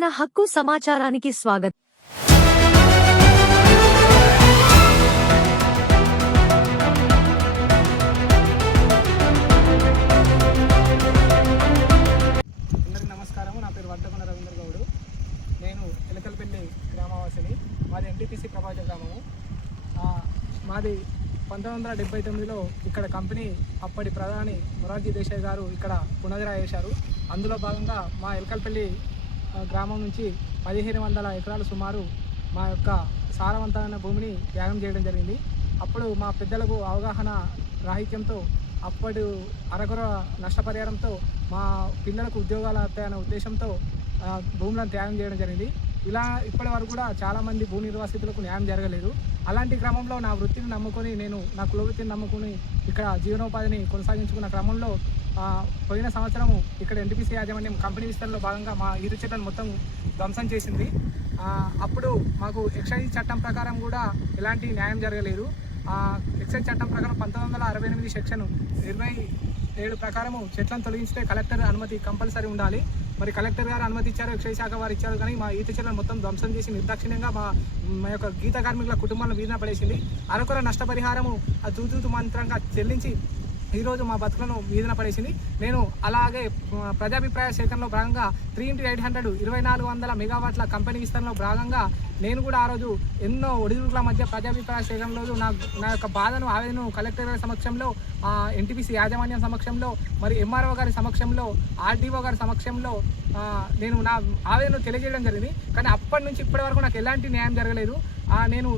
మన హక్కు సమాచారానికి స్వాగతం. అందరికీ నమస్కారం. నా పేరు వడ్డకొండ రవీంద్ర గౌడ్. నేను ఎలకలపల్లి గ్రామవాసిని. మాది ఎన్టీపీసీ ప్రభావిత గ్రామము. మాది 1979లో ఇక్కడ కంపెనీ అప్పటి ప్రధాని మొరార్జీ దేశాయ్ గారు ఇక్కడ పునరుద్ధరణ చేశారు. అందులో భాగంగా మా ఎలకలపల్లి గ్రామం నుంచి 1500 ఎకరాలు సుమారు మా యొక్క సారవంతమైన భూమిని త్యాగం చేయడం జరిగింది. అప్పుడు మా పెద్దలకు అవగాహన రాహిత్యంతో అప్పటి అరకొర నష్టపరిహారంతో మా పిల్లలకు ఉద్యోగాలు వస్తాయనే ఉద్దేశంతో భూములను త్యాగం చేయడం జరిగింది. ఇలా ఇప్పటి వరకు కూడా చాలామంది భూ నిర్వాసితులకు న్యాయం జరగలేదు. అలాంటి క్రమంలో నా వృత్తిని నమ్ముకొని నేను నా కులవృత్తిని నమ్ముకొని ఇక్కడ జీవనోపాధిని కొనసాగించుకున్న క్రమంలో పోయిన సంవత్సరము ఇక్కడ ఎన్టీపీసీ యాజమాన్యం కంపెనీ విస్తరణలో భాగంగా మా ఈరు చెట్లను మొత్తం ధ్వంసం చేసింది. అప్పుడు మాకు ఎక్సైజ్ చట్టం ప్రకారం కూడా ఎలాంటి న్యాయం జరగలేదు. ఎక్సైజ్ చట్టం ప్రకారం 1968 సెక్షన్ 27 ప్రకారము చెట్లను తొలగించితే కలెక్టర్ అనుమతి కంపల్సరీ ఉండాలి. మరి కలెక్టర్ గారు అనుమతి ఇచ్చారు, ఎక్సైజ్ శాఖ వారు ఇచ్చారు. కానీ మా ఈత చెట్లను మొత్తం ధ్వంసం చేసి నిర్దాక్షిణ్యంగా మా యొక్క గీత కార్మికుల కుటుంబాలను వీధిన పడేసింది. అరకొర నష్టపరిహారము తూతూ మంత్రంగా చెల్లించి ఈరోజు మా బతుకులను వీధిన పడేసింది. నేను అలాగే ప్రజాభిప్రాయ సేకరణలో భాగంగా 3x800 2400 మెగావాట్ల కంపెనీ విస్తరణలో భాగంగా నేను కూడా ఆ రోజు ఎన్నో ఒడిదుడుకుల మధ్య ప్రజాభిప్రాయ సేకరణలో నా యొక్క బాధను ఆవేదనను కలెక్టర్ గారి సమక్షంలో, ఎన్టీపీసీ యాజమాన్యం సమక్షంలో, మరి ఎంఆర్ఓ గారి సమక్షంలో, ఆర్డీఓ గారి సమక్షంలో నేను నా ఆవేదనను తెలియజేయడం జరిగింది. కానీ అప్పటి నుంచి ఇప్పటి వరకు నాకు ఎలాంటి న్యాయం జరగలేదు. నేను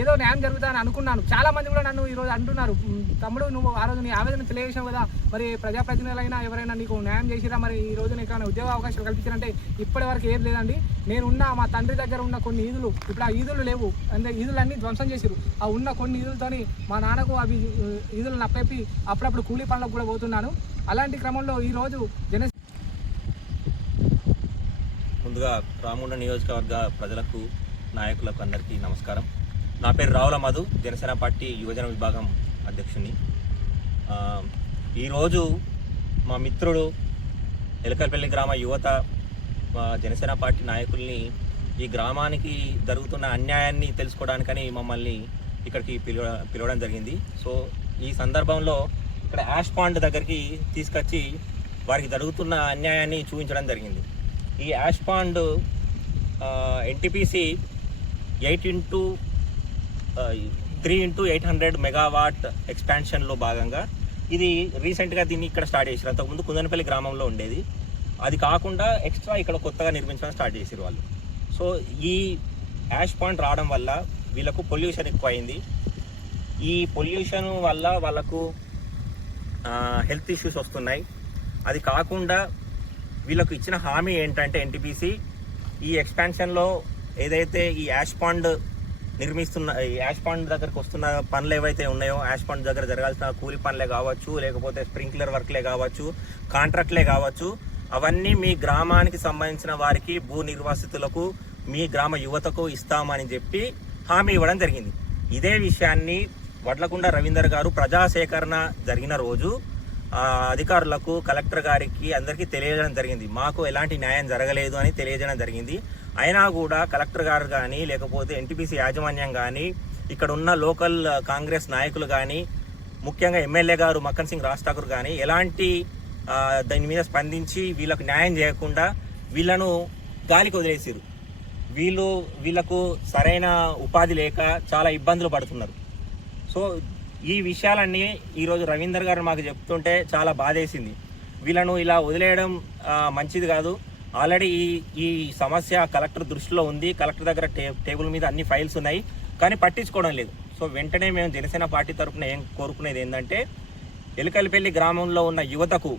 ఏదో న్యాయం జరుగుతుందని అనుకున్నాను. చాలామంది కూడా నన్ను ఈరోజు అంటున్నారు, తమ్ముడు నువ్వు ఆ రోజు నీ ఆవేదన తెలియజేసావు కదా, మరి ప్రజాప్రతినిధులైనా ఎవరైనా నీకు న్యాయం చేసిరా, మరి ఈ రోజు నీకు ఏమైనా ఉద్యోగ అవకాశాలు కల్పించారంటే ఇప్పటి వరకు ఏం లేదండి. నేనున్న మా తండ్రి దగ్గర ఉన్న కొన్ని ఈదులు ఇప్పుడు ఆ ఈదులు లేవు, అంటే ఈదులన్నీ ధ్వంసం చేసిరు. ఆ ఉన్న కొన్ని ఈదులతోని మా నాన్నకు అవి ఈదులను అప్పేపి అప్పుడప్పుడు కూలీ పనులకు కూడా పోతున్నాను. అలాంటి క్రమంలో ఈరోజు ముందుగా రామగుండం నియోజకవర్గ ప్రజలకు, నాయకులకు అందరికీ నమస్కారం. నా పేరు రావుల మధు, జనసేన పార్టీ యువజన విభాగం అధ్యక్షుని. ఈరోజు మా మిత్రుడు ఎలకలపల్లి గ్రామ యువత జనసేన పార్టీ నాయకుల్ని ఈ గ్రామానికి జరుగుతున్న అన్యాయాన్ని తెలుసుకోవడానికని మమ్మల్ని ఇక్కడికి పిలవడం జరిగింది. సో ఈ సందర్భంలో ఇక్కడ యాష్ పాండ్ దగ్గరికి తీసుకొచ్చి వారికి జరుగుతున్న అన్యాయాన్ని చూపించడం జరిగింది. ఈ ash pond NTPC 3x800 megawatt ఎక్స్పాన్షన్లో భాగంగా ఇది రీసెంట్గా దీన్ని ఇక్కడ స్టార్ట్ చేశారు. అంతకుముందు కుందనపల్లి గ్రామంలో ఉండేది. అది కాకుండా ఎక్స్ట్రా ఇక్కడ కొత్తగా నిర్మించడం స్టార్ట్ చేశారు వాళ్ళు. సో ఈ యాష్ పాయింట్ రావడం వల్ల వీళ్ళకు పొల్యూషన్ ఎక్కువైంది. ఈ పొల్యూషన్ వల్ల వాళ్ళకు హెల్త్ ఇష్యూస్ వస్తున్నాయి. అది కాకుండా వీళ్ళకు ఇచ్చిన హామీ ఏంటంటే ఎన్టీపీసీ ఈ ఎక్స్పాన్షన్లో ఏదైతే ఈ యాష్ పాండ్ నిర్మిస్తున్న ఈ యాష్ పాండ్ దగ్గరకు వస్తున్న పనులు ఏవైతే ఉన్నాయో, యాష్ పాండ్ దగ్గర జరగాల్సిన కూలి పనులే కావచ్చు, లేకపోతే స్ప్రింక్లర్ వర్క్లే కావచ్చు, కాంట్రాక్ట్లే కావచ్చు, అవన్నీ మీ గ్రామానికి సంబంధించిన వారికి, భూ నిర్వాసితులకు, మీ గ్రామ యువతకు ఇస్తామని చెప్పి హామీ ఇవ్వడం జరిగింది. ఇదే విషయాన్ని వడ్లకొండ రవీందర్ గారు ప్రజాసేకరణ జరిగిన రోజు అధికారులకు, కలెక్టర్ గారికి అందరికీ తెలియజేయడం జరిగింది. మాకు ఎలాంటి న్యాయం జరగలేదు అని తెలియజేయడం జరిగింది. అయినా కూడా కలెక్టర్ గారు కానీ, లేకపోతే ఎన్టీపీసీ యాజమాన్యం కానీ, ఇక్కడ ఉన్న లోకల్ కాంగ్రెస్ నాయకులు కానీ, ముఖ్యంగా ఎమ్మెల్యే గారు మక్కన్ సింగ్ రాజ్ ఠాకూర్ కానీ ఎలాంటి దాని మీద స్పందించి వీళ్ళకు న్యాయం చేయకుండా వీళ్ళను గాలికి వదిలేసారు. వీళ్ళకు సరైన ఉపాధి లేక చాలా ఇబ్బందులు పడుతున్నారు. సో ఈ విషయాలన్నీ ఈరోజు రవీందర్ గారు మాకు చెప్తుంటే చాలా బాధేసింది. వీళ్ళను ఇలా వదిలేయడం మంచిది కాదు. ఆల్రెడీ ఈ సమస్య కలెక్టర్ దృష్టిలో ఉంది. కలెక్టర్ దగ్గర టేబుల్ మీద అన్ని ఫైల్స్ ఉన్నాయి, కానీ పట్టించుకోవడం లేదు. సో వెంటనే మేము జనసేన పార్టీ తరఫున ఏం కోరుకునేది ఏంటంటే, ఎలకలపల్లి గ్రామంలో ఉన్న యువతకు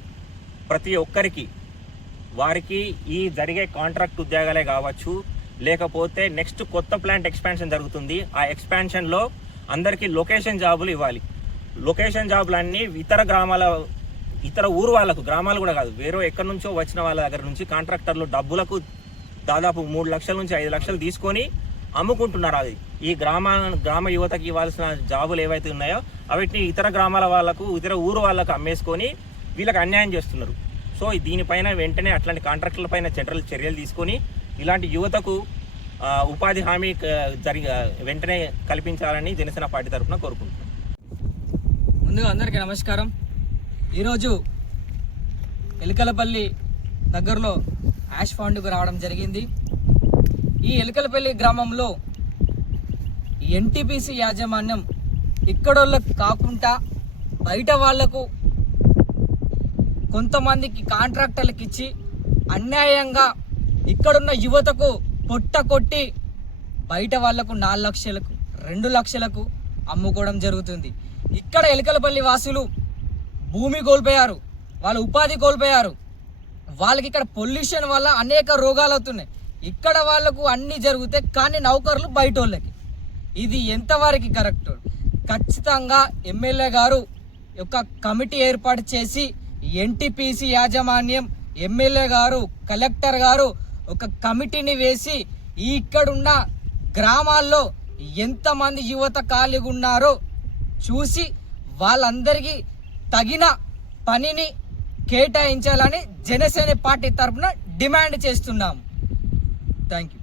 ప్రతి ఒక్కరికి వారికి ఈ జరిగే కాంట్రాక్ట్ ఉద్యోగాలే కావచ్చు, లేకపోతే నెక్స్ట్ కొత్త ప్లాంట్ ఎక్స్పాన్షన్ జరుగుతుంది, ఆ ఎక్స్పాన్షన్లో అందరికీ లొకేషన్ జాబులు ఇవ్వాలి. లొకేషన్ జాబులు అన్నీ ఇతర ఊరు వాళ్ళకు, గ్రామాలు కూడా కాదు, వేరే ఎక్కడి నుంచో వచ్చిన వాళ్ళ దగ్గర నుంచి కాంట్రాక్టర్లు డబ్బులకు దాదాపు 3 లక్షల నుంచి 5 లక్షలు తీసుకొని అమ్ముకుంటున్నారు. అది ఈ గ్రామ యువతకి ఇవ్వాల్సిన జాబులు ఏవైతే ఉన్నాయో వాటిని ఇతర గ్రామాల వాళ్ళకు, ఇతర ఊరు వాళ్ళకు అమ్మేసుకొని వీళ్ళకి అన్యాయం చేస్తున్నారు. సో దీనిపైన వెంటనే అట్లాంటి కాంట్రాక్టుల పైన సెంట్రల్ చర్యలు తీసుకొని ఇలాంటి యువతకు ఉపాధి హామీ వెంటనే కల్పించాలని జనసేన పార్టీ తరఫున కోరుకుంటున్నాం. ముందుగా అందరికీ నమస్కారం. ఈరోజు ఎలికలపల్లి దగ్గరలో యాష్ ఫౌండ్కు రావడం జరిగింది. ఈ ఎలికలపల్లి గ్రామంలో ఎన్టీపీసీ యాజమాన్యం ఇక్కడోళ్ళకు కాకుండా బయట వాళ్లకు కొంతమందికి కాంట్రాక్టర్లకు ఇచ్చి అన్యాయంగా ఇక్కడున్న యువతకు పొట్ట కొట్టి బయట వాళ్లకు 4 లక్షలకు 2 లక్షలకు అమ్ముకోవడం జరుగుతుంది. ఇక్కడ ఎలికలపల్లి వాసులు భూమి కోల్పోయారు, వాళ్ళ ఉపాధి కోల్పోయారు. వాళ్ళకి ఇక్కడ పొల్యూషన్ వల్ల అనేక రోగాలు అవుతున్నాయి. ఇక్కడ వాళ్ళకు అన్నీ జరుగుతాయి, కానీ నౌకర్లు బయట వాళ్ళకి. ఇది ఎంతవరకు కరెక్ట్? ఖచ్చితంగా ఎమ్మెల్యే గారు ఒక కమిటీ ఏర్పాటు చేసి ఎన్టీపీసీ యాజమాన్యం, ఎమ్మెల్యే గారు, కలెక్టర్ గారు ఒక కమిటీని వేసి ఇక్కడున్న గ్రామాల్లో ఎంతమంది యువత ఖాళీగా ఉన్నారో చూసి వాళ్ళందరికీ తగిన పనిని కేటాయించాలని జనసేన పార్టీ తరఫున డిమాండ్ చేస్తున్నాము. Thank you.